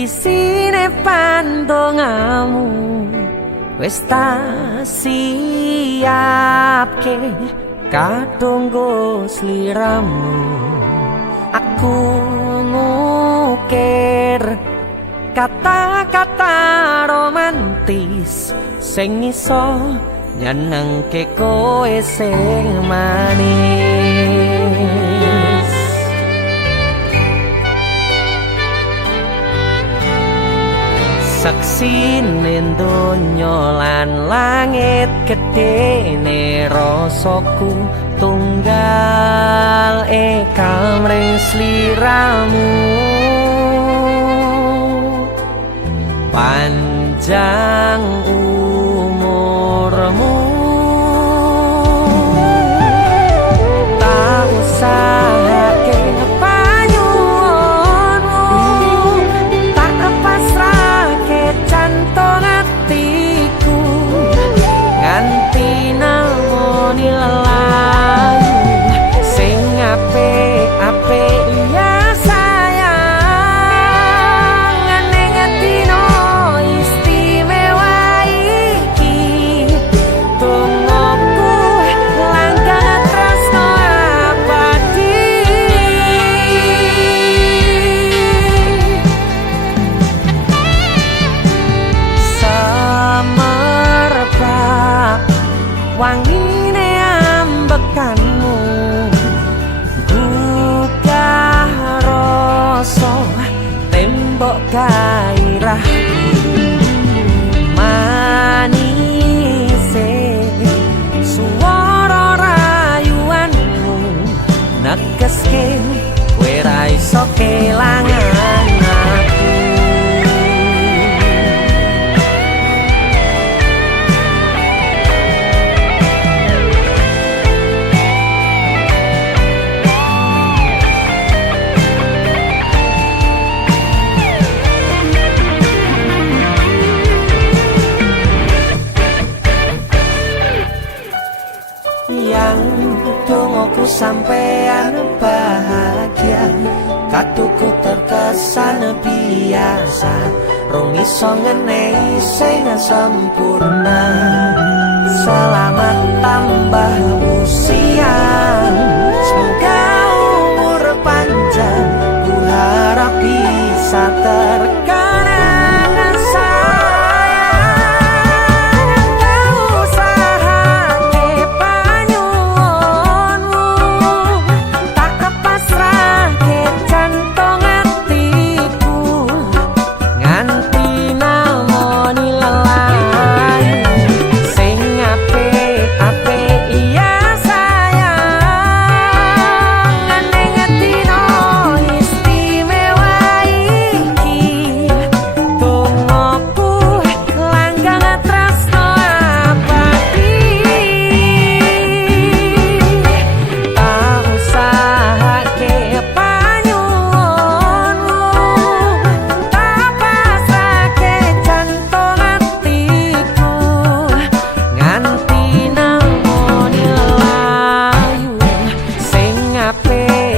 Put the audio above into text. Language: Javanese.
isine pandongamu wis tak siapke kadunggo sliramu. Aku ngukir kata-kata romantis sing iso nyenengke kowe sing manis. Saksine donya lan langit gedene rasaku tunggal kamring sliramu. Panjang umurmu, tak usahake panyuwunmu, tak pasrahke jantung atiku nganti namoni lelayu sing apik-apik ya sayang. Ning dino istimewa iki tungguku langgang tresno abadi. Semerbak wangine ambekanmu gugah rasa tembok gairah manise suara rayuanmu negeske kowe ra iso kelangan aku. Yang dongoku sampean bahagia, katuku terkesan biasa, rong iso ngenehi sing sempurna. Selamat tambah usia, semoga umur panjang, ku harap bisa terkenang sayang. Kau usahake panyuwunmu, tak pasrahke jantung atiku nganti namoni lelayu sing apik-apik ya sayang. Ning dino istimewa iki tungguku langgang tresno abadi. Tak usahake panyuwunmu, tak pasrahke jantung atiku nganti namoni lelayu sing apik